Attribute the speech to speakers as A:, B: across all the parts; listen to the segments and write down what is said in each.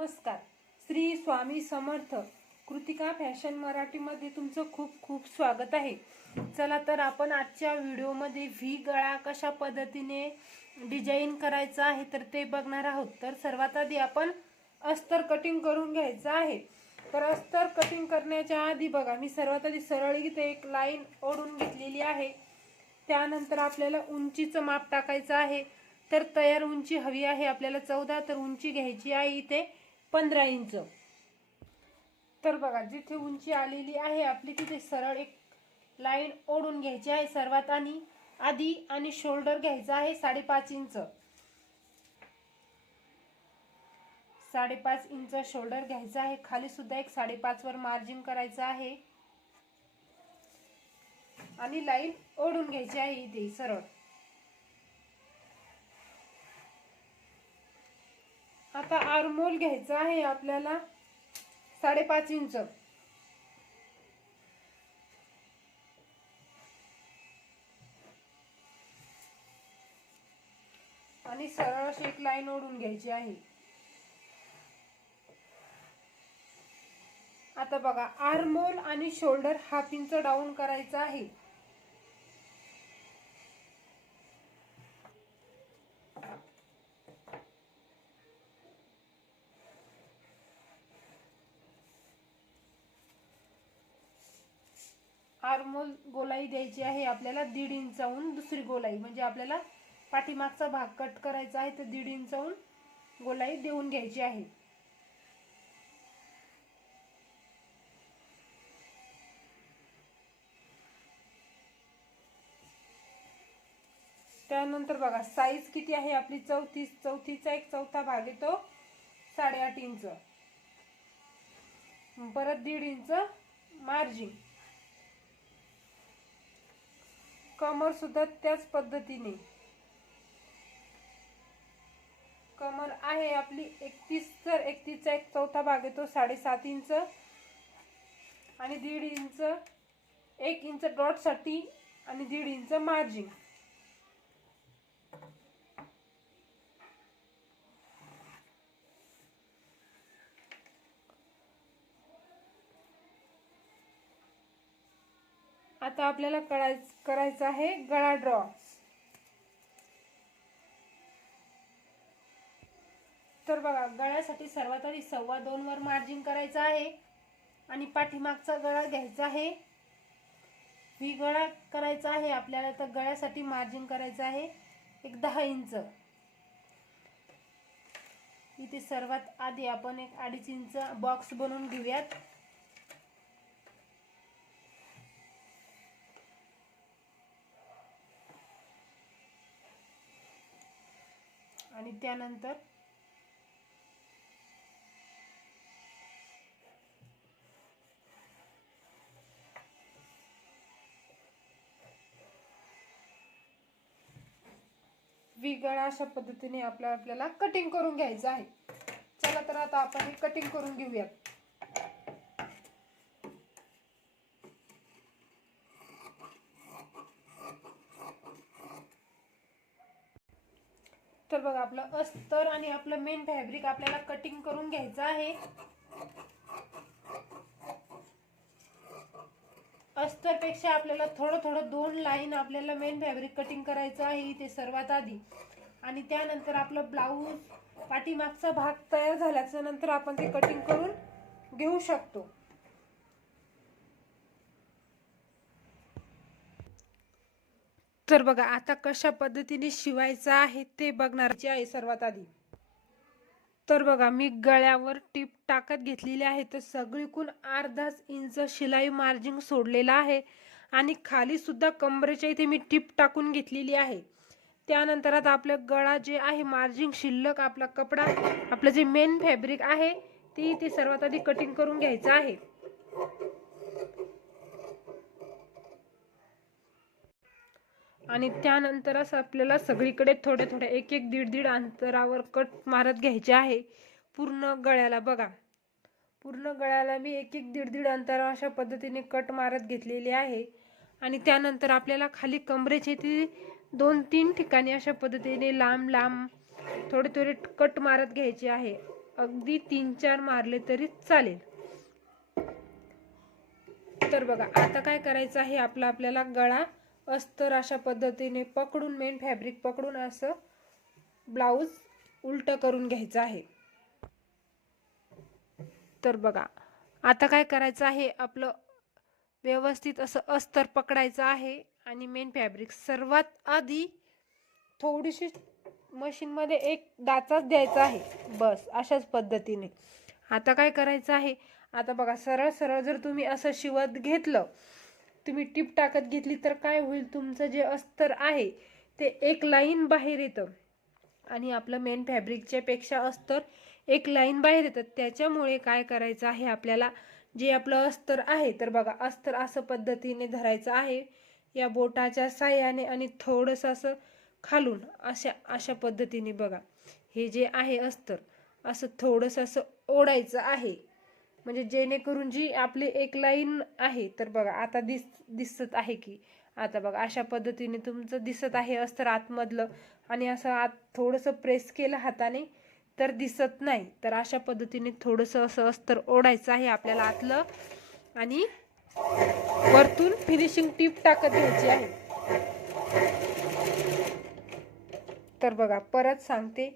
A: नमस्कार. श्री स्वामी समर्थ कृतिका फॅशन मराठीमध्ये तुमचं खूप खूप स्वागत आहे. चला तर आपण आजच्या व्हिडिओमध्ये व्ही गळा कशा पद्धतीने डिझाईन करायचं आहे तर ते बघणार आहोत. तर सर्वात आधी आपण अस्तर कटिंग करून घ्यायचं आहे. तर अस्तर कटिंग करण्याच्या आधी बघा मी सर्वात आधी सरळ इथे एक लाईन ओढून घेतलेली आहे. त्यानंतर आपल्याला उंचीचं माप टाकायचं आहे. तर तयार उंची हवी आहे आपल्याला चौदा तर उंची घ्यायची आहे इथे. पंधरा इंच. तर बघा जिथे उंची आलेली आहे आपली तिथे सरळ एक लाईन ओढून घ्यायची आहे सर्वात आणि आधी आणि शोल्डर घ्यायचा आहे साडेपाच इंच. साडेपाच इंच शोल्डर घ्यायचा आहे. खाली सुद्धा एक साडेपाच वर मार्जिन करायचं आहे. आणि लाईन ओढून घ्यायची आहे इथे सरळ. आता आरमोल घ्यायचा आहे आपल्याला साडेपाच इंच. आणि सरळ अशी एक लाईन ओढून घ्यायची आहे. आता बघा आर्मोल आणि शोल्डर हाफ इंच डाऊन करायचा आहे. आर्मोल गोलाई द्यायची आहे आपल्याला दीड इंचाहून दुसरी गोलाई. म्हणजे आपल्याला पाठीमागचा भाग कट करायचा आहे तर दीड इंचाहून गोलाई देऊन घ्यायची आहे. त्यानंतर बघा साईज किती आहे आपली? चौतीस चौथीचा एक चौथा भाग येतो साडेआठ इंच. परत दीड इंच मार्जिन कमर सुद्धा त्याच पद्धतीने. कमर आहे आपली एकतीस तर एकतीसचा एक चौथा भाग येतो साडेसात इंच. आणि दीड इंच एक इंच डॉटसाठी आणि दीड इंच मार्जिन. आता आपल्याला कळाय करायचं आहे गळा ड्रॉ तर बघा गळ्यासाठी सर्वात आधी सव्वा दोन वर मार्जिन करायचं आहे आणि पाठीमागचा गळा घ्यायचा आहे. व्ही गळा करायचा आहे आपल्याला तर गळ्यासाठी मार्जिन करायचं आहे एक दहा इंच. इथे सर्वात आधी आपण एक अडीच इंच बॉक्स बनवून घेऊयात. आणि त्यानंतर विगळा अशा पद्धतीने आपल्या आपल्याला कटिंग करून घ्यायचं आहे. चला तर आता आपण हे कटिंग करून घेऊयात. तर बघा आपलं अस्तर आणि आपलं मेन फॅब्रिक आपल्याला कटिंग करून घ्यायचं आहे. अस्तरपेक्षा आपल्याला थोडं थोडं दोन लाईन आपल्याला मेन फॅब्रिक कटिंग करायचं आहे इथे सर्वात आधी. आणि त्यानंतर आपलं ब्लाऊज पाठीमागचा भाग तयार झाल्याच्यानंतर आपण ते कटिंग करून घेऊ शकतो. तर बघा आता कशा पद्धतीने शिवायचं आहे ते बघणारचे आहे सर्वात आधी. तर बघा मी गळ्यावर टीप टाकत घेतलेली आहे तर सगळीकून अर्धाच इंच शिलाई मार्जिन सोडलेला आहे आणि खाली सुद्धा कमरेच्या इथे मी टीप टाकून घेतलेली आहे. त्यानंतर आता आपलं गळा जे आहे मार्जिन शिल्लक आपला कपडा आपलं जे मेन फॅब्रिक आहे ते इथे सर्वात आधी कटिंग करून घ्यायचं आहे. आणि त्यानंतरच आपल्याला सगळीकडे थोडे थोडे एक एक दीड दीड अंतरावर कट मारत घ्यायचे आहे. पूर्ण गळ्याला बघा. पूर्ण गळ्याला मी एक एक दीड दीड अंतरावर अशा पद्धतीने कट मारत घेतलेली आहे. आणि त्यानंतर आपल्याला खाली कमरेचे ते दोन तीन ठिकाणी अशा पद्धतीने लांब लांब थोडे थोडे कट मारत घ्यायचे आहे. अगदी तीन चार मारले तरी चालेल. तर बघा आता काय करायचं आहे? आपला आपल्याला गळा अस्तर अशा पद्धतीने पकडून मेन फॅब्रिक पकडून असं ब्लाऊज उलट करून घ्यायचं आहे. तर बघा आता काय करायचं आहे? आपलं व्यवस्थित असं अस्तर पकडायचं आहे आणि मेन फॅब्रिक सर्वात आधी थोडीशी मशीनमध्ये एक डाचाच द्यायचा आहे. बस अशाच पद्धतीने. आता काय करायचं आहे? आता बघा सरळ सरळ जर तुम्ही असं शिवत घेतलं तुम्ही टिप टाकत घेतली तर काय होईल? तुमचं जे अस्तर आहे ते एक लाईन बाहेर येतं. आणि आपलं मेन फॅब्रिकच्या पेक्षा अस्तर एक लाईन बाहेर येतं. त्याच्यामुळे काय करायचं आहे आपल्याला? जे आपलं अस्तर आहे तर बघा अस्तर असं पद्धतीने धरायचं आहे. या बोटाच्या साह्याने आणि थोडंसं असं खालून अशा अशा पद्धतीने बघा. हे जे आहे अस्तर असं थोडंसं असं ओढायचं आहे. म्हणजे जेणेकरून जी आपली एक लाईन आहे तर बघा आता दिस दिसत आहे की आता बघा अशा पद्धतीने तुमचं दिसत आहे अस्तर आतमधलं आणि असं आत थोडंसं प्रेस केलं हाताने तर दिसत नाही. तर अशा पद्धतीने थोडंसं असं अस्तर ओढायचं आहे आपल्याला आतलं आणि वरतून फिनिशिंग टीप टाकत घ्यायची आहे. तर बघा परत सांगते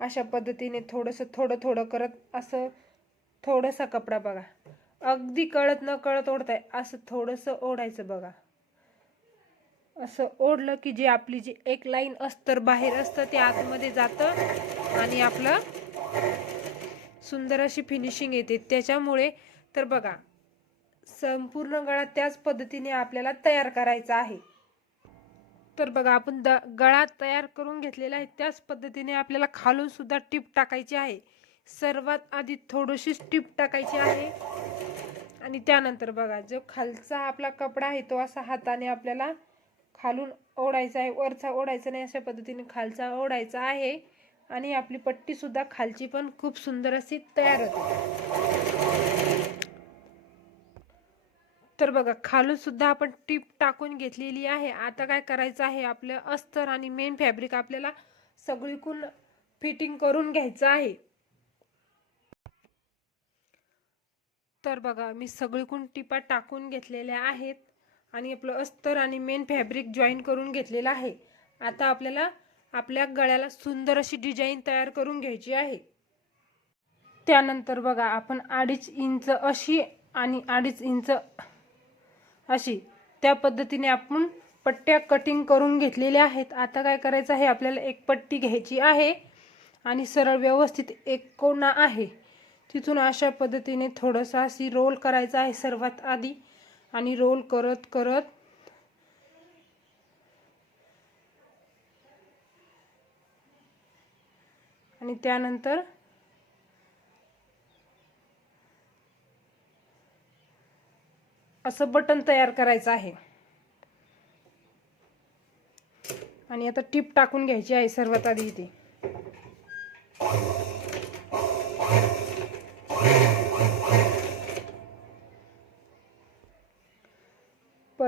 A: अशा पद्धतीने थोडंसं थोडं थोडं करत असं थोडासा कपडा बघा. अगदी कळत न कळत ओढताय. असं थोडंसं ओढायचं बघा. असं ओढलं की जे आपली जी एक लाईन अस्तर बाहेर असतं ते आतमध्ये जातं आणि आपलं सुंदर अशी फिनिशिंग येते. त्याच्यामुळे तर बघा संपूर्ण गळा त्याच पद्धतीने आपल्याला तयार करायचा आहे. तर बघा आपण द गळा तयार करून घेतलेला आहे. त्याच पद्धतीने आपल्याला खालून सुद्धा टीप टाकायची आहे. सर्वात आधी थोडीशी स्टीप टाकायची आहे. आणि त्यानंतर बघा जो खालचा आपला कपडा आहे तो असा हाताने आपल्याला खालून ओढायचा आहे. वरचा ओढायचा नाही अशा पद्धतीने खालचा ओढायचा आहे. आणि आपली पट्टीसुद्धा खालची पण खूप सुंदर अशी तयार होते. तर बघा खालून सुद्धा आपण टीप टाकून घेतलेली आहे. आता काय करायचं आहे आपलं अस्तर आणि मेन फॅब्रिक आपल्याला सगळीकून फिटिंग करून घ्यायचं आहे. तर बघा मी सगळीकडून टिपा टाकून घेतलेल्या आहेत आणि आपलं अस्तर आणि मेन फॅब्रिक जॉईन करून घेतलेलं आहे. आता आपल्याला आपल्या गळ्याला सुंदर अशी डिझाईन तयार करून घ्यायची आहे. त्यानंतर बघा आपण अडीच इंच अशी आणि अडीच इंच अशी. त्या पद्धतीने आपण पट्ट्या कटिंग करून घेतलेल्या आहेत. आता काय करायचं आहे? आपल्याला एक पट्टी घ्यायची आहे आणि सरळ व्यवस्थित एक कोणा आहे. तिथून अशा पद्धतीने थोडंसं अशी रोल करायचा आहे सर्वात आधी. आणि रोल करत करत आणि त्यानंतर असं बटन तयार करायचं आहे. आणि आता टीप टाकून घ्यायची आहे सर्वात आधी इथे.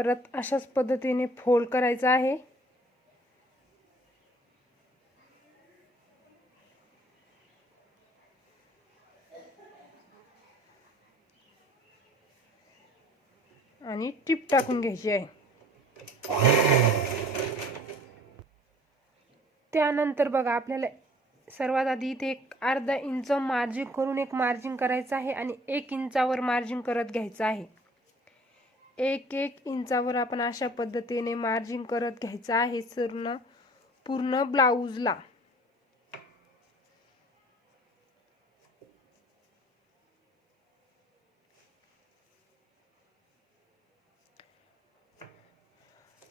A: परत अशाच पद्धतीने फोल्ड करायचं आहे. आणि टिप टाकून घ्यायची आहे. त्यानंतर बघा आपल्याला सर्वात आधी इथे एक अर्धा इंच मार्जिन करून एक मार्जिन करायचं आहे आणि एक इंचावर मार्जिन करत घ्यायचं आहे. एक एक इंचावर आपण अशा पद्धतीने मार्जिन करत घ्यायचं आहे पूर्ण पूर्ण ब्लाऊजला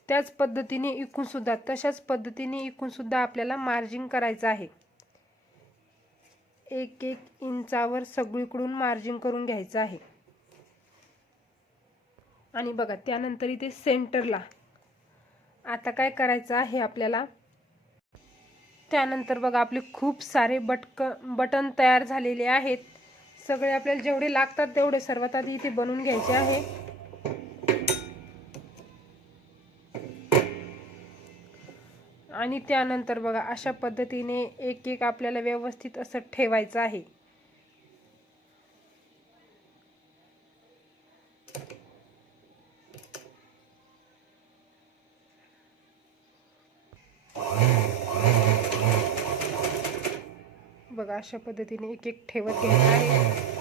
A: त्याच पद्धतीने इकून सुद्धा तशाच पद्धतीने इकून सुद्धा आपल्याला मार्जिन करायचं आहे. एक एक इंचावर सगळीकडून मार्जिन करून घ्यायचं आहे. आणि बघा त्यानंतर इथे सेंटरला. आता काय करायचं आहे आपल्याला? त्यानंतर बघा आपले खूप सारे बटक बटन तयार झालेले आहेत. सगळे आपल्याला जेवढे लागतात तेवढे सर्वात आधी इथे बनवून घ्यायचे आहे. आणि त्यानंतर बघा अशा पद्धतीने एक एक आपल्याला व्यवस्थित असं ठेवायचं आहे. बघा अशा पद्धतीने एक एक ठेवत घ्यायचं आहे.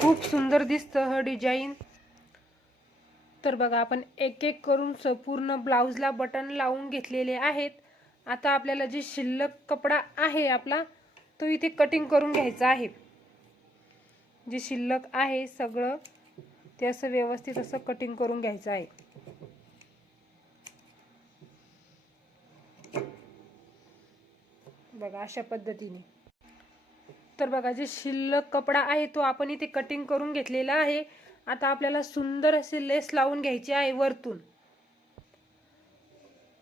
A: खूप सुंदर दिसतं ह डिझाईन. तर बघा आपण एक एक करून संपूर्ण पूर्ण ब्लाऊजला बटन लावून घेतलेले आहेत. आता आपल्याला जे शिल्लक कपडा आहे आपला तो इथे कटिंग करून घ्यायचा आहे. जे शिल्लक आहे सगळं ते असं व्यवस्थित असं कटिंग करून घ्यायचं आहे. बघा अशा पद्धतीने. तर बघा जे शिल्लक कपडा आहे तो आपण इथे कटिंग करून घेतलेला आहे. आता आपल्याला सुंदर असे लेस लावून घ्यायची आहे वरतून.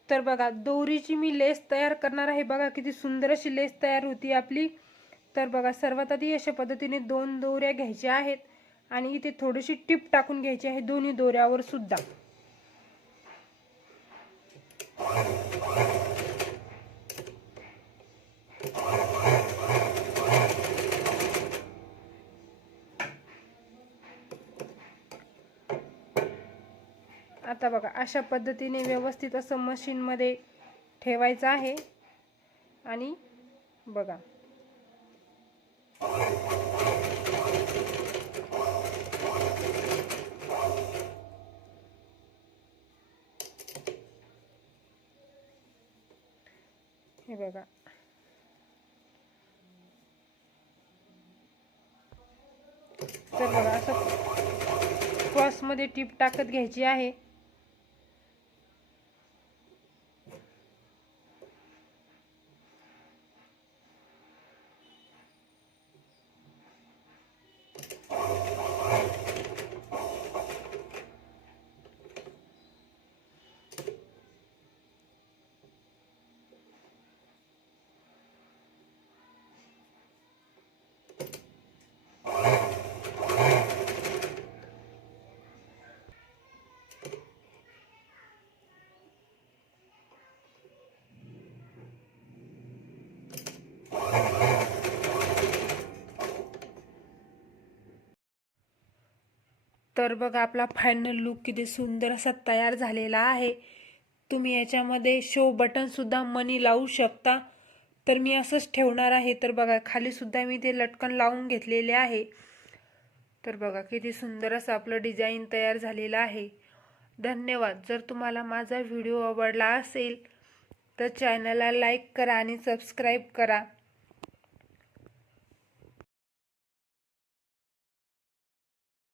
A: तर बघा दोरीची मी लेस तयार करणार आहे. बघा किती सुंदर अशी लेस तयार होती आपली. तर बघा सर्वात आधी अशा पद्धतीने दोन दोऱ्या घ्यायच्या आहेत आणि इथे थोडीशी टिप टाकून घ्यायची आहे दोन्ही दोऱ्यावर सुद्धा. आता बघा अशा पद्धतीने व्यवस्थित असं मशीनमध्ये ठेवायचं आहे. आणि बघा. हे बघा. तर बघा असं क्रॉसमध्ये टीप टाकत घ्यायची आहे. तर बघा आपला फायनल लुक किती सुंदर असा तयार झालेला आहे. तुम्ही याच्यामध्ये शो बटनसुद्धा मनी लावू शकता. तर मी असंच ठेवणार आहे. तर बघा खालीसुद्धा मी ते लटकन लावून घेतलेले आहे. तर बघा किती सुंदर असं आपलं डिझाईन तयार झालेलं आहे. धन्यवाद. जर तुम्हाला माझा व्हिडिओ आवडला असेल तर चॅनलला लाईक करा आणि सबस्क्राईब करा.